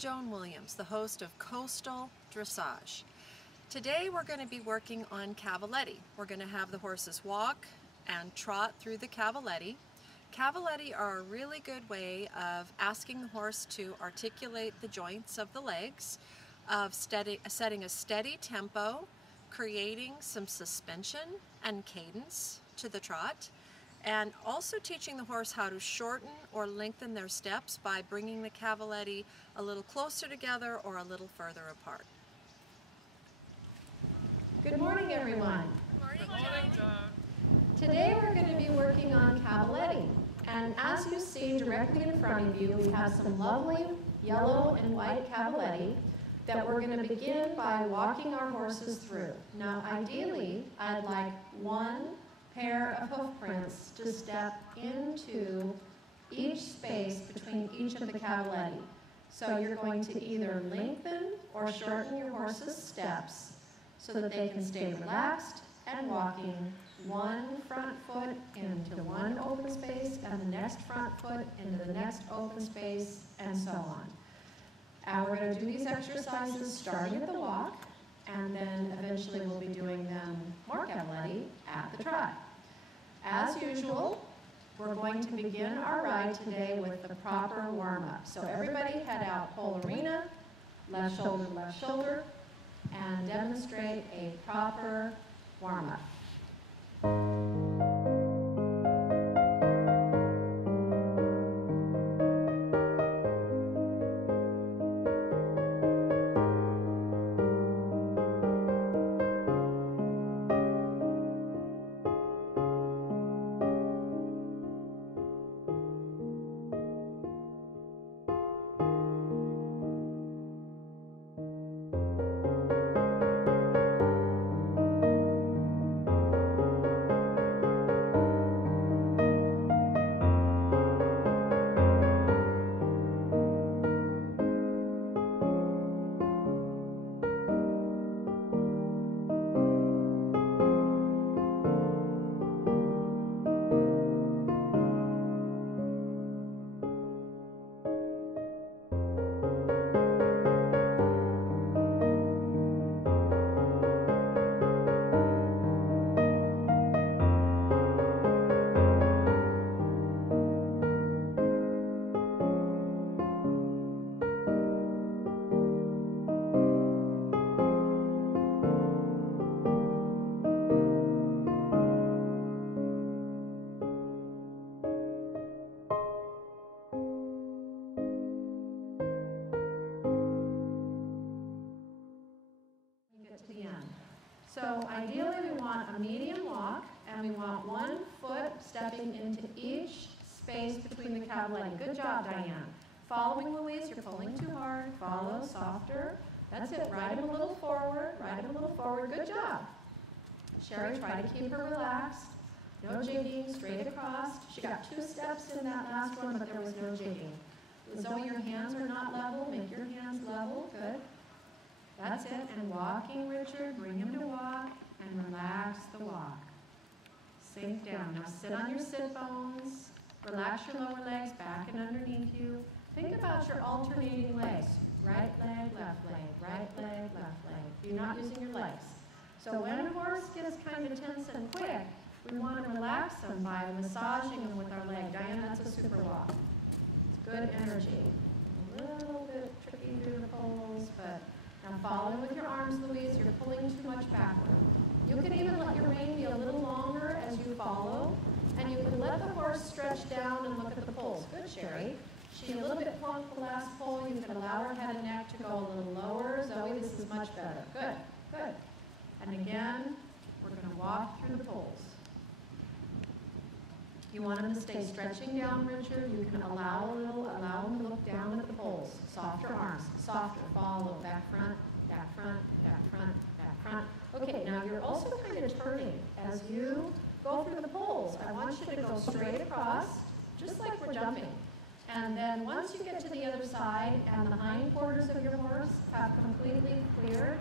Joan Williams, the host of Coastal Dressage. Today we're going to be working on Cavaletti. We're going to have the horses walk and trot through the Cavaletti. Cavaletti are a really good way of asking the horse to articulate the joints of the legs, of setting a steady tempo, creating some suspension and cadence to the trot, and also teaching the horse how to shorten or lengthen their steps by bringing the Cavaletti a little closer together or a little further apart. Good morning, everyone. Good morning, Joan. Today we're going to be working on Cavaletti, and as you see directly in front of you, we have some lovely yellow and white Cavaletti that we're going to begin by walking our horses through. Now, ideally, I'd like one pair of hoof prints to step into each space between each of the Cavaletti. So you're going to either lengthen or shorten your horse's steps so that they can stay relaxed and walking one front foot into one open space and the next front foot into the next open space, and so on. And we're going to do these exercises starting at the walk, and then eventually we'll be doing them more Cavaletti at the trot. As usual, we're going to begin our ride today with the proper warm-up. So everybody head out whole arena, left shoulder, and demonstrate a proper warm-up. So ideally we want a medium walk, and we want one foot stepping into each space between the Cavaletti. Good job, Diane. Following Louise, you're pulling too hard. Follow, softer. That's it. Ride him a little forward. Ride him a little forward. Good job. Sherry, try to keep her relaxed. No jigging, straight across. She got 2 steps in that last one, but there was no jigging. Zoe, your hands are not level. Make your hands level. Good. That's it, and walking, Richard, bring him to walk, and relax the walk. Sink down. Now sit on your sit bones, relax your lower legs back and underneath you. Think about your alternating legs. Right leg, left leg, right leg, left leg. You're not using your legs. So when a horse gets kind of tense and quick, we want to relax them by massaging them with our leg. Diana, that's a super walk. It's good energy. A little bit tricky through the poles, but now follow with your arms, Louise. You're pulling too much backward. You can even let your rein be a little longer as you follow, and you can let the horse stretch down and look at the poles. Good, Sherry. She a little bit plump the last pole. You can allow her head and neck to go a little lower. Zoe, this is much better. Good, good. And again, we're going to walk through the poles. You want them to stay stretching down, Richard. You can allow them to look down at the poles. Softer arms, softer. Follow, back front, back front, back front, back front. Okay, now you're also kind of turning as you go through the poles. I want you to go straight across, just like we're jumping. And then once you get to the other side and the hindquarters of your horse have completely cleared,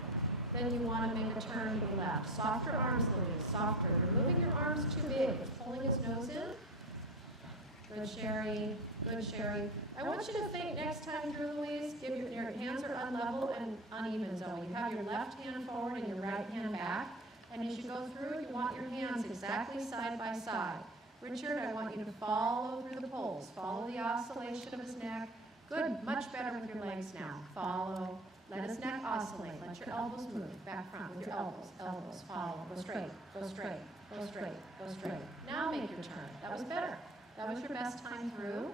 then you want to make a turn to the left. Softer arms, Louise, softer. You're moving your arms too big. It's pulling his nose in. Good, Sherry. Good, Sherry. I want you to think next time through, Louise, give your hands are unlevel and uneven, Zoe. You have your left hand forward and your right hand back. And as you go through, you want your hands exactly side by side. Richard, I want you to follow through the poles. Follow the oscillation of his neck. Good, much better with your legs now. Follow. Let his neck oscillate. Let your elbows move. Back front with your elbows. Elbows. Follow. Go straight. Go straight. Go straight. Go straight. Now make your turn. That was better. That was your best time through.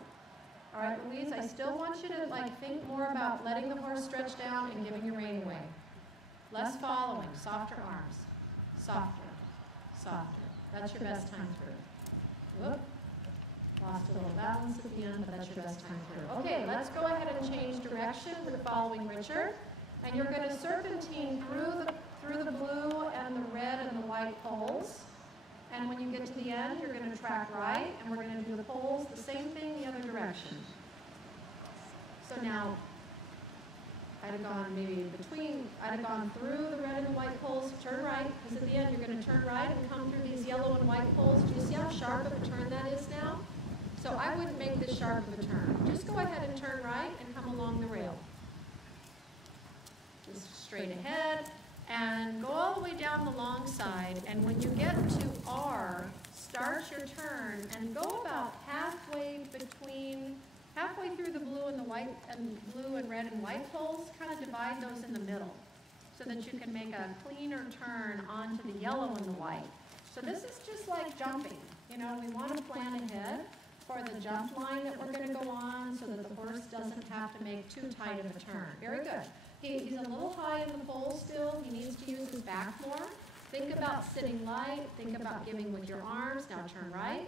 All right, Louise, I still want you to think more about letting the horse stretch down and giving your rein away. Less following. Softer arms. Softer. Softer. That's your best time through. Whoop. Lost a little balance at the end, but that's your best time through. Okay, let's go ahead and change direction. We're following Richard. And you're going to serpentine through the blue and the red and the white poles. And when you get to the end, you're going to track right, and we're going to do the poles the same thing the other direction. So now, I'd have gone through the red and the white poles, turn right, because at the end you're going to turn right and come through these yellow and white poles. Do you see how sharp of a turn that is now? So I wouldn't make this sharp of a turn. Just go ahead and turn right and come along the rail. Just straight ahead, and go all the way down the long side, and when you get to R, start your turn and go about halfway through the blue and the white and blue and red and white poles, kind of divide those in the middle so that you can make a cleaner turn onto the yellow and the white. So this is just like jumping. You know, we want to plan ahead for the jump line that we're going to go on so that the horse doesn't have to make too tight of a turn. Very good. He's a little high in the pole still. He needs to use his back more. Think about sitting light. Think about giving with your arms. Now turn right.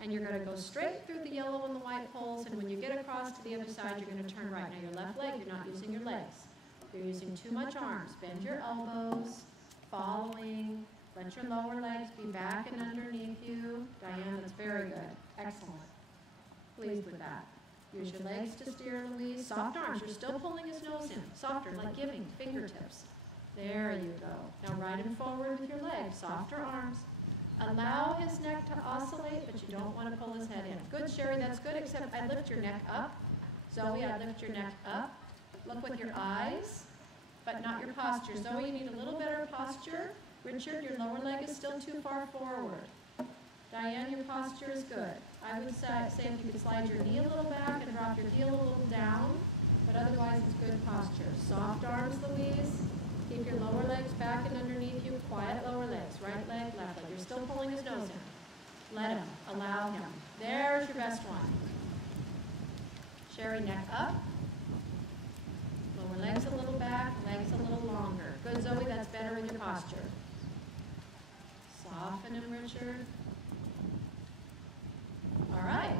And you're going to go straight through the yellow and the white poles. And when you get across to the other side, you're going to turn right. Now your left leg, you're not using your legs. You're using too much arms. Bend your elbows. Following. Let your lower legs be back and underneath you. Diane, that's very good. Excellent. Pleased with that. Use your legs to steer, Louise. Soft arms. You're still pulling his nose in. Softer, like giving. Fingertips. There you go. Now right and forward with your legs. Softer arms. Allow his neck to oscillate, but you don't want to pull his head in. Good, Sherry. That's good, except I lift your neck up. Zoe, I lift your neck up. Look with your eyes, but not your posture. Zoe, you need a little better posture. Richard, your lower leg is still too far forward. Diane, your posture is good. I would say if you could slide your knee a little back and drop your heel a little down, but otherwise it's good posture. Soft arms, Louise. Keep your lower legs back and underneath you. Quiet lower legs. Right leg, left leg. You're still pulling his nose in. Let him. Allow him. There's your best one. Sherry, neck up. Lower legs a little back, legs a little longer. Good, Zoe. That's better in your posture. Soften him, Richard. All right.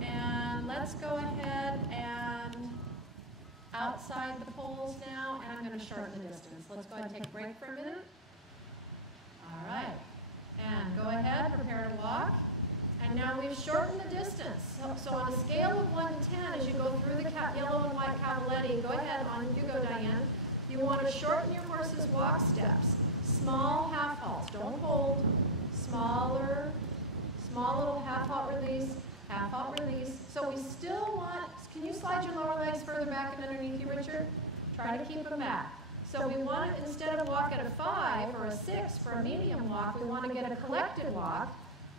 And let's go ahead and outside the poles now, and I'm going to shorten the distance. Let's go ahead and take a break for a minute. All right. And go ahead, prepare to walk. And now we've shortened the distance. So on a scale of 1 to 10, as you go through the yellow and white Cavaletti, go ahead, on you go, Diane. You want to shorten your horse's walk steps. Small half halts. Don't hold. Smaller, small little half halt release, half halt release. So we still want, can you slide your lower legs further back and underneath you, Richard? Try to keep them back. So we want, instead of walk at a 5 or a 6 for a medium walk, we want to get a collected walk.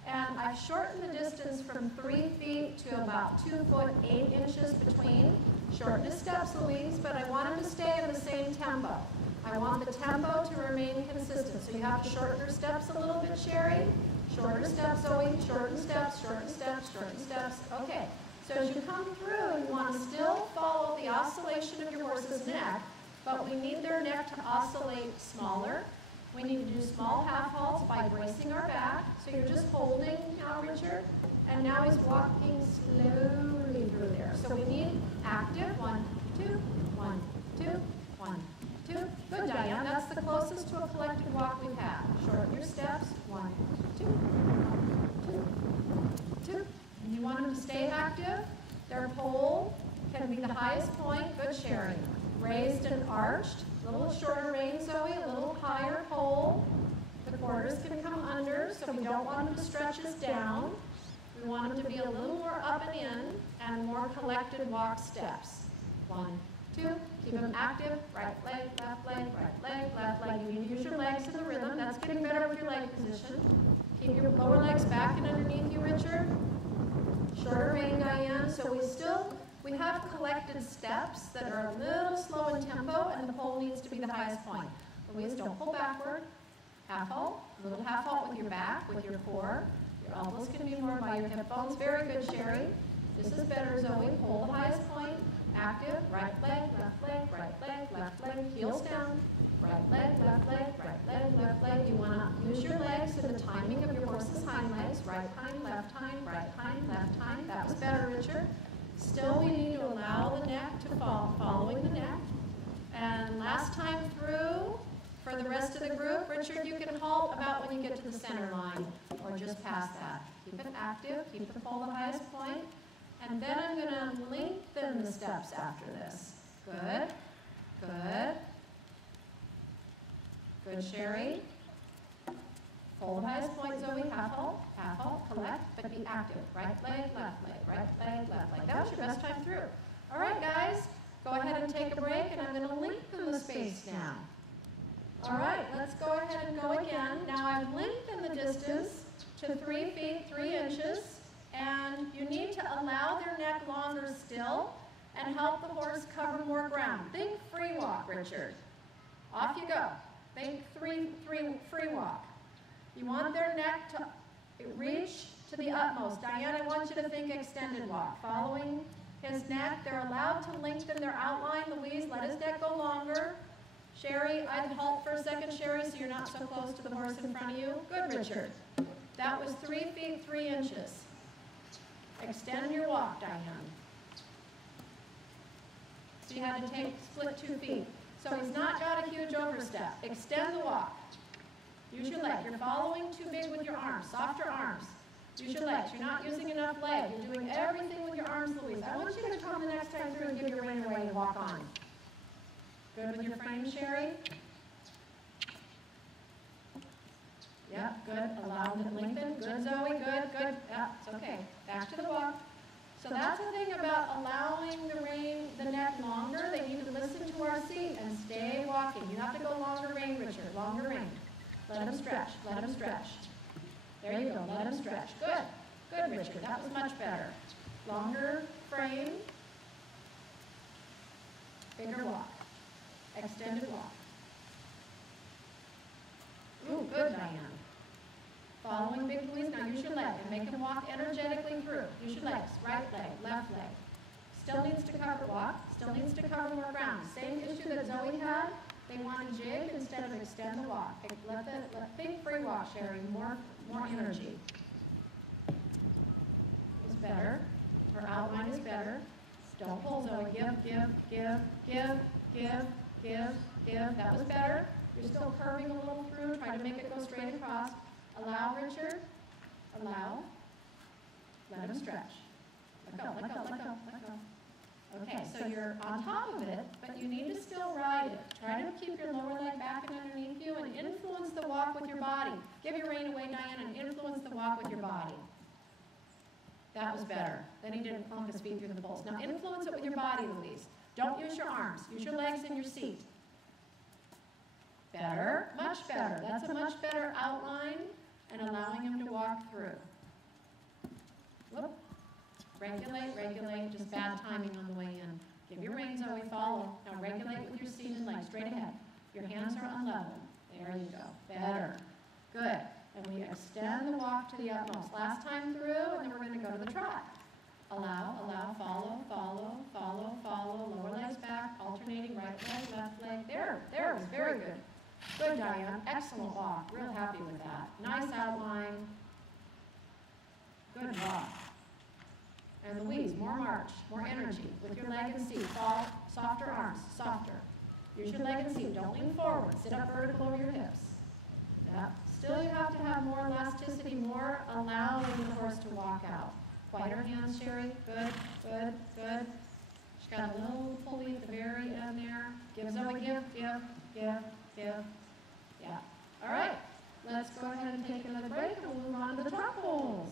And I've shortened the distance from 3 feet to about 2 foot 8 inches between. Shorten the steps, Louise, but I want them to stay in the same tempo. I want the tempo to remain consistent. So you have to shorten your steps a little bit, Sherry. Shorter steps, Zoe. Shorten steps, shorten steps, shorten steps. Okay. So as you come through, you want to still follow the oscillation of your horse's neck, but we need their neck to oscillate smaller. We need to do small half halts by bracing our back. So you're just holding now, Richard, and now he's walking slowly through there. So we need active 1, 2, 1, 2, 1, 2. Good, Diane. That's the closest to a collected walk we've had. Shorten your steps. 1, 2, 2, 2. And you want them to stay active. Their pole can be the highest point. Good, Sherry. Raised and arched. A little shorter rein, Zoe. A little higher pole. The quarters can come under, so we don't want them to stretch us down. We want them to be a little more up and in and more collected walk steps. 1, 2, keep them active, right leg, left leg, right leg, left leg. You need to use your legs in the rhythm. That's getting better with your leg position. Keep your lower legs back and underneath you, Richard. Shorter rein, Diane. So we have collected steps that are a little slow in tempo, and the pole needs to be the highest point. Louise, don't pull backward. Half halt, little half halt with your back, with your core. Your elbows can be more by your hip bones. Very good, Sherry. This is better, Zoe. Hold the highest point. Active, right leg, left leg, right leg, left leg, heels down. Right leg, left leg, right leg, left leg. You want to use your legs in the timing of your horse's hind legs. Right hind, left hind, right hind, left hind. That was better, Richard. Still, we need to allow the neck to fall, following the neck. And last time through, for the rest of the group, Richard, you can halt about when you get to the center line or just past that. Keep it active, keep the pole the highest point. And then I'm going to lengthen the steps after this. Good, good. Good, Sherry. Hold the highest point, Zoe. Half halt, collect, but be active. Right leg, left leg, right leg, left leg. That was your best time through. All right, guys, go ahead and take a break, and I'm going to lengthen the space now. All right, let's go ahead and go again. Now I've lengthened the distance to 3 feet, 3 inches, and you need to allow their neck longer still and help the horse cover more ground. Think free walk, Richard. Off you go. Think free walk. You want their neck to reach to the utmost. Diane, I want you to think extended walk. Following his neck, they're allowed to lengthen their outline. Louise, let his neck go longer. Sherry, I'd halt for a second, Sherry, so you're not so close to the horse in front of you. Good, Richard. That was 3 feet, 3 inches. Extend your walk, Diane. So you had to split 2 feet. So he's not got a huge overstep. Extend the walk. Use your leg. You're following too big with your arms. Softer arms. Use your legs. You're not using enough leg. You're doing everything with your arms, Louise. I want you to come the next time through and give your rein away and walk on. Good with your frame, Sherry? Yep, good. Allow them to lengthen. Good, Zoe. Good, good. Yep, it's okay. Back to the walk. So that's the thing about allowing the neck longer. They need to listen to our seat and stay walking. You have to go longer rein, Richard. Longer rein. Let them stretch. Let them stretch. There you go. Let them stretch. Good. Good, Richard. That was much better. Longer frame. Bigger walk. Extended walk. Ooh, good, Diane. Following big Louise. Now use your leg and make him walk energetically through. Use your legs. Right leg, left leg. Still needs to cover walk. Still needs to cover more ground. Same issue that Zoe had. They want to jig instead of extend the walk. Think free walk, Sherry. More energy. Is better. Her outline is better. Don't pull, Zoe. Give. That was better. You're still curving a little through. Try to make it go straight across. Allow, Richard. Allow. Let him stretch. Let go, let go, let go, let go. Okay, so you're on top of it, but you need to still ride it. Try to keep your lower leg back and underneath you and influence the walk with your body. Give your rein away, Diane, and influence the walk with your body. That was better. Then he didn't plunk his feet through the poles. Now influence it with your body, Louise. Don't use your arms. Use your legs in your seat. Better, much better. That's a much better outline and allowing him to walk through. Whoop. Regulate, just bad timing on the way in. Give your reins, Zoe, follow. Now regulate with your seat and legs, straight ahead. Your hands are on level. There you go, better. Good, and we extend the walk to the utmost. Last time through, and then we're gonna go to the trot. Allow, follow, lower legs back, alternating right leg, left leg. There was very good. Good, Diane, excellent walk, real happy with that. Nice outline. Good walk. And Louise, more march, more energy with your leg and seat. Fall, softer arms, softer. Use your leg and seat. Don't lean forward. Sit up vertical over your hips. Yep. Still, you have to have more elasticity, more allowing the horse to walk out. Quieter hands, Sherry. Good. She's got a little pulley at the very end there. Give Zoe, give. Yeah. All right. Let's go ahead and take another break and we'll move on to the trot poles.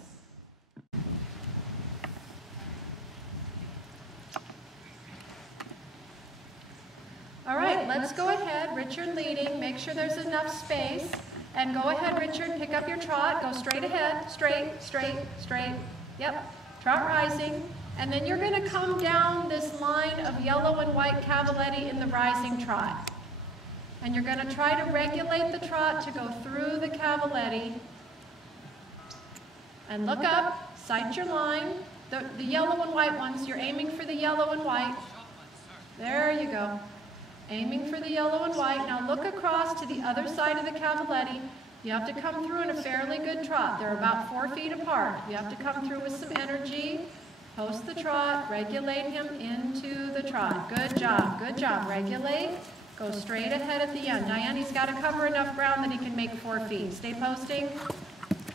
All right, let's go ahead, Richard leading, make sure there's enough space. And go ahead, Richard, pick up your trot, go straight ahead, straight, straight, straight. Yep, trot rising. And then you're gonna come down this line of yellow and white Cavaletti in the rising trot. And you're gonna try to regulate the trot to go through the Cavaletti. And look up, sight your line. The yellow and white ones, you're aiming for the yellow and white. There you go. Aiming for the yellow and white. Now look across to the other side of the Cavaletti. You have to come through in a fairly good trot. They're about 4 feet apart. You have to come through with some energy. Post the trot, regulate him into the trot. Good job, good job. Regulate. Go straight ahead at the end. Diane, he's got to cover enough ground that he can make 4 feet. Stay posting.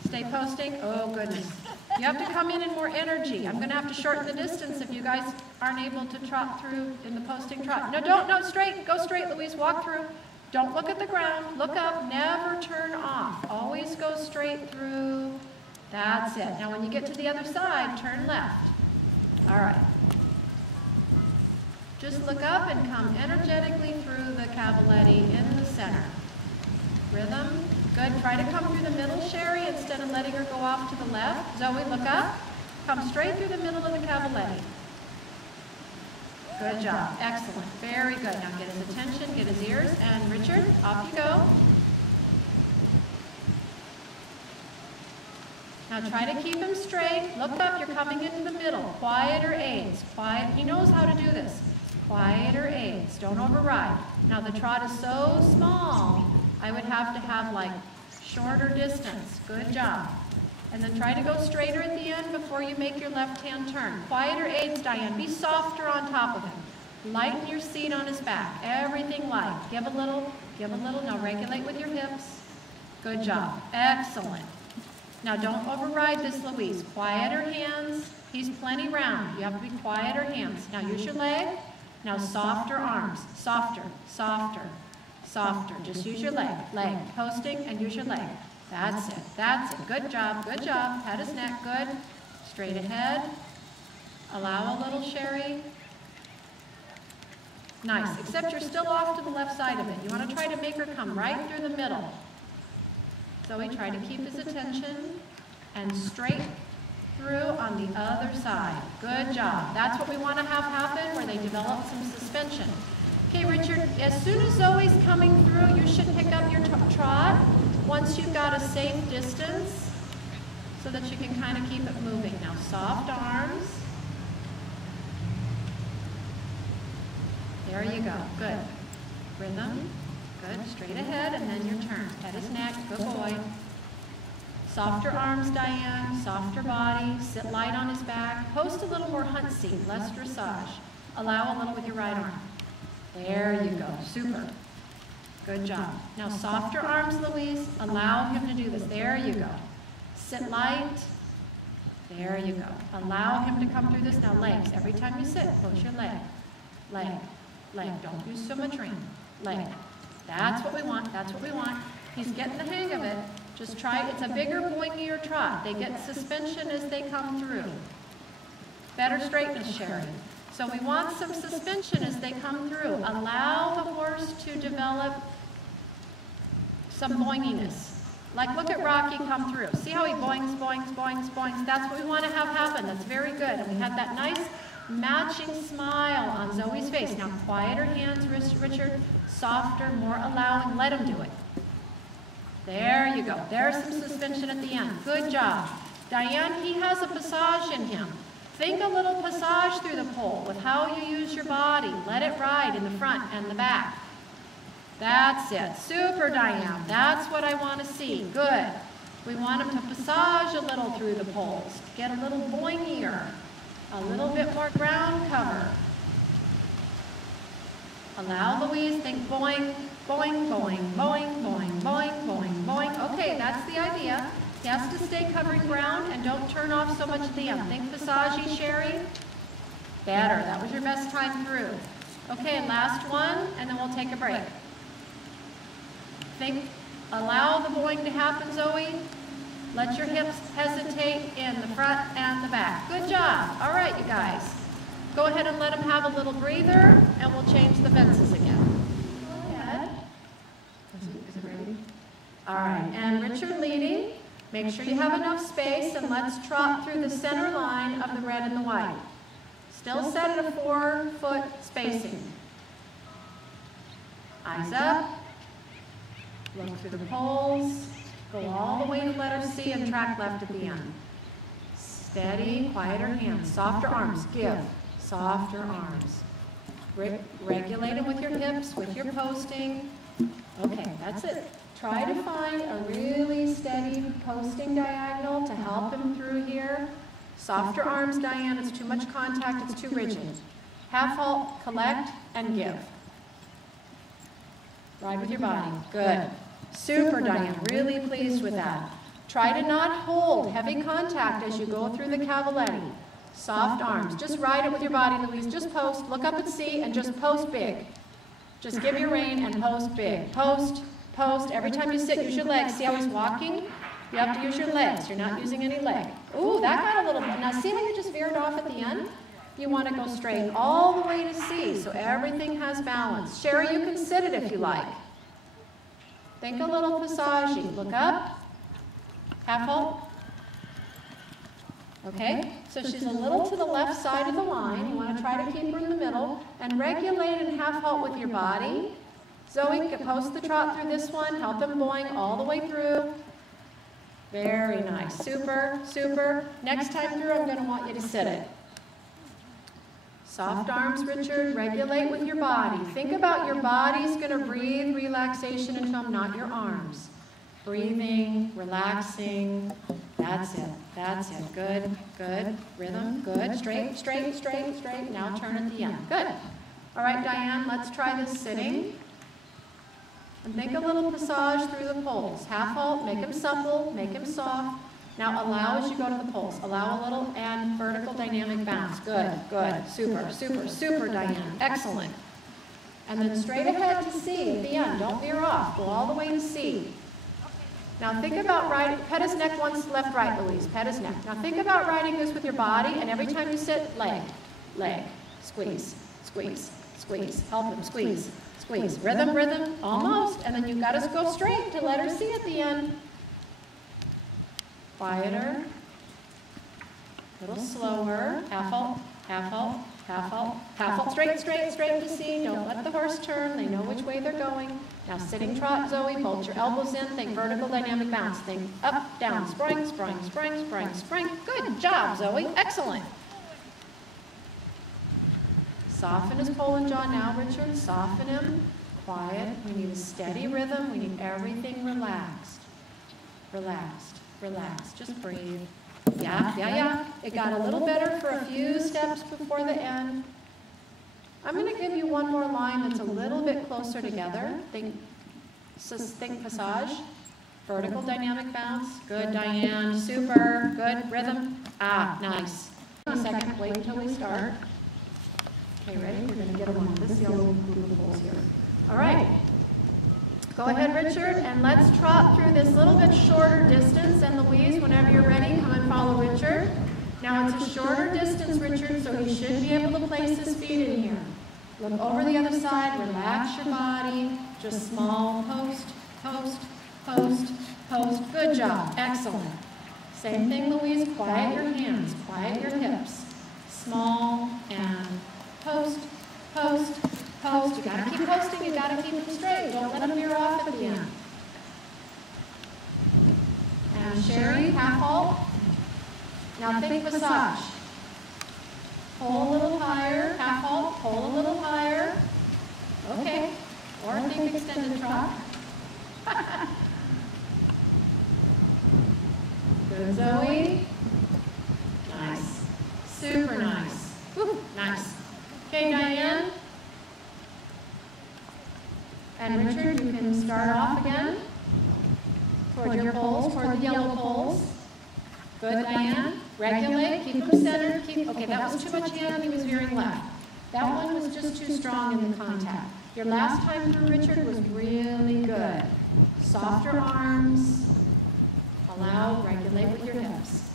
Stay posting. Oh, goodness. You have to come in more energy. I'm going to have to shorten the distance if you guys aren't able to trot through in the posting trot. No, straight. Go straight, Louise. Walk through. Don't look at the ground. Look up. Never turn off. Always go straight through. That's it. Now, when you get to the other side, turn left. All right. Just look up and come energetically through the Cavaletti in the center. Rhythm. Good. Try to come through the middle, Sherry, instead of letting her go off to the left. Zoe, look up. Come straight through the middle of the Cavaletti. Good job. Excellent. Very good. Now get his attention, get his ears, and Richard, off you go. Now try to keep him straight. Look up. You're coming into the middle. Quieter aids. Quiet. He knows how to do this. Quieter aids. Don't override. Now the trot is so small, I would have to have like shorter distance. Good job. And then try to go straighter at the end before you make your left-hand turn. Quieter aids, Diane. Be softer on top of him. Lighten your seat on his back. Everything light. Give a little. Now regulate with your hips. Good job. Excellent. Now don't override this, Louise. Quieter hands. He's plenty round. You have to be quieter hands. Now use your leg. Now softer arms. Softer, softer. Softer. Just use your leg. Leg. Posting and use your leg. That's it. That's it. Good job. Good job. Head his neck. Good. Straight ahead. Allow a little, Sherry. Nice. Except you're still off to the left side of it. You want to try to make her come right through the middle. Zoe, try to keep his attention and straight through on the other side. Good job. That's what we want to have happen, where they develop some suspension. Okay, Richard, as soon as Zoe's coming through, you should pick up your trot once you've got a safe distance so that you can kind of keep it moving. Now, soft arms. There you go. Good. Rhythm. Good. Straight ahead, and then your turn. Head his neck. Good boy. Softer arms, Diane. Softer body. Sit light on his back. Post a little more hunt seat, less dressage. Allow a little with your right arm. There you go. Super. Good job. Now softer arms, Louise. Allow him to do this. There you go. Sit light. There you go. Allow him to come through this. Now legs. Every time you sit, push your leg. Leg. Leg. Don't use so much ring. Leg. That's what we want. That's what we want. He's getting the hang of it. Just try. It's a bigger, boingier trot. They get suspension as they come through. Better straightness, Sherry. So we want some suspension as they come through. Allow the horse to develop some boinginess. Like look at Rocky come through. See how he boings, boings, boings, boings. That's what we want to have happen. That's very good. And we had that nice matching smile on Zoe's face. Now quieter hands, Richard. Softer, more allowing. Let him do it. There you go. There's some suspension at the end. Good job. Diane, he has a passage in him. Think a little passage through the pole with how you use your body. Let it ride in the front and the back. That's it. Super, Diane. That's what I want to see. Good. We want him to passage a little through the poles. Get a little boingier. A little bit more ground cover. Allow Louise. Think boing, boing, boing, boing, boing, boing, boing, boing. Okay, that's the idea. He has to stay covering ground and don't turn off so much at the end. Think passage, Sherry. Better. That was your best time through. Okay, last one, and then we'll take a break. Think Allow the bowing to happen, Zoe. Let your hips hesitate in the front and the back. Good job. All right, you guys. Go ahead and let them have a little breather, and we'll change the fences again. Go ahead. Is it ready? All right, and Richard leading. Make sure you have enough space, and let's trot through the center line of the red and the white. Still set at a 4-foot spacing. Eyes up. Look through the poles. Go all the way to letter C and track left at the end. Steady, quieter hands. Softer arms. Give. Softer arms. Regulate it with your hips, with your posting. Okay, that's it. Try to find a really steady posting diagonal to help him through here. Softer arms, Diane. It's too much contact. It's too rigid. Half halt, collect, and give. Ride with your body. Good. Super, Diane. Really pleased with that. Try to not hold heavy contact as you go through the Cavaletti. Soft arms. Just ride it with your body, Louise. Just post. Look up at C and just post big. Just give your rein and post big. Post, post. Every time you sit, use your legs. See how he's walking? You have to use your legs. You're not using any leg. Ooh, that got a little bit. Now see how you just veered off at the end? You want to go straight all the way to C, so everything has balance. Sherry, you can sit it if you like. Think a little passage. Look up. Half halt. Okay, so she's a little to the left side of the line. You want to try to keep her in the middle. And regulate and half halt with your body. Zoe, post the trot through this one. Help him boing all the way through. Very nice. Super, super. Next time through, I'm going to want you to sit it. Soft arms, Richard. Regulate with your body. Think about your body's going to breathe relaxation into them, not your arms. Breathing, relaxing. That's it. That's it. Good, good. Rhythm, good. Straight, straight, straight, straight. Now turn at the end. Good. All right, Diane, let's try this sitting. And make a little passage through the poles. Half halt, make him supple, make him soft. Now allow as you go to the poles. Allow a little and vertical dynamic bounce. Good, good. Super, super, super, Diane. Excellent. And then straight ahead to C at the end. Don't veer off. Go all the way to C. Now think about riding, pet his neck once, left, right, Louise. Pet his neck. Now think about riding this with your body, and every time you sit, leg, leg, squeeze, squeeze, squeeze. Help him, squeeze, squeeze. Rhythm, rhythm, almost. And then you've got to go straight to letter C at the end. Quieter, a little slower. Half halt, half halt, half halt, half halt. Straight, straight, straight to C. Don't let the horse turn. They know which way they're going. Now sitting trot, Zoe, bolt your elbows in, think vertical dynamic bounce, think up, down, spring, spring, spring, spring, spring. Good job, Zoe, excellent. Soften his pole and jaw now, Richard, soften him, quiet. We need a steady rhythm, we need everything relaxed, relaxed, relaxed, just breathe. Yeah, yeah, yeah. It got a little better for a few steps before the end. I'm going to give you one more line that's a little bit closer together. Think passage, vertical dynamic bounce. Good, Diane. Super. Good. Rhythm. Ah, nice. A second. Wait until we start. Okay, ready? We're going to get one of this yellow blue holes here. All right. Go ahead, Richard, and let's trot through this little bit shorter distance. And Louise, whenever you're ready, come and follow Richard. Now it's a shorter distance, Richard, so he should be able to place his feet in here. Look over the other side, relax your body, just small post, post, post, post. Good job, excellent. Same thing, Louise, quiet your hands, quiet your hips. Small and post, post, post. You gotta keep posting, you gotta keep them straight. Don't let them veer off at the end. And Sherry, half halt. Now think passage. Pull a little higher, half halt, pull a little higher. Okay. Or think extended trot. Good, Zoe. Nice. Super nice. Woo, nice. Okay, Diane. And Richard, you can start off again. Toward your poles, toward the yellow poles. Good, Diane. Regulate, keep them centered, okay, that was too much hand, he was veering left. That one was just too strong in the contact. Your last time through, Richard, was really good. softer arms. Allow, regulate with your hips.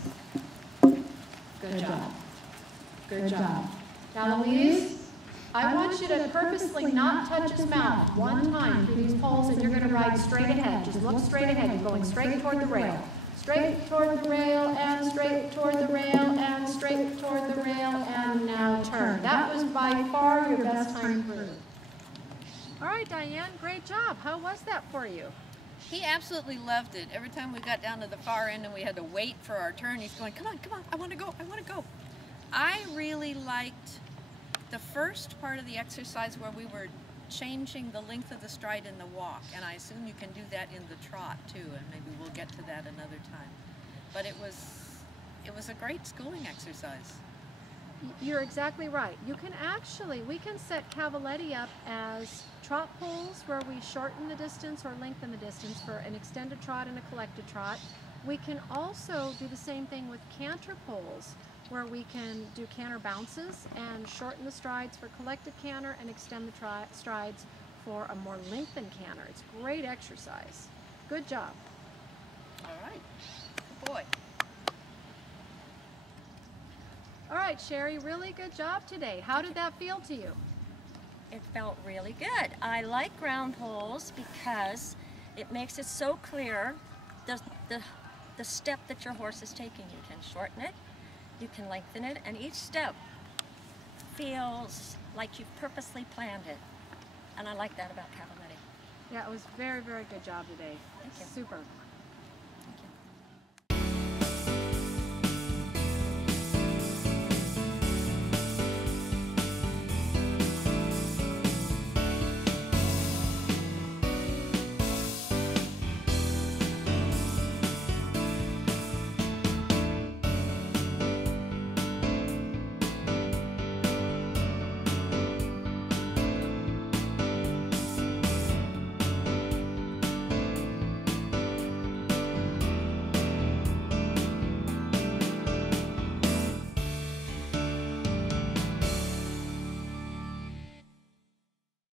Good job. Good job. Now, Louise, I want you to purposely not touch his mouth one time through these poles, and you're going to ride straight ahead. Just look straight ahead. You're going straight toward the rail. Straight toward the rail, and straight toward the rail, and straight toward the rail, and now turn. That was by far your best time through. All right, Diane, great job. How was that for you? He absolutely loved it. Every time we got down to the far end and we had to wait for our turn, he's going, come on, I want to go, I want to go. I really liked the first part of the exercise where we were changing the length of the stride in the walk, and I assume you can do that in the trot too, and maybe we'll get to that another time. But it was a great schooling exercise. You're exactly right. You can actually, we can set Cavaletti up as trot poles where we shorten the distance or lengthen the distance for an extended trot and a collected trot. We can also do the same thing with canter poles where we can do canter bounces and shorten the strides for collected canter and extend the strides for a more lengthened canter. It's great exercise. Good job. All right. Good boy. All right, Sherry, really good job today. How did that feel to you? It felt really good. I like ground poles because it makes it so clear the step that your horse is taking. You can shorten it, you can lengthen it, and each step feels like you've purposely planned it. And I like that about Cavaletti. Yeah, it was very, very good job today. Thank you. Super.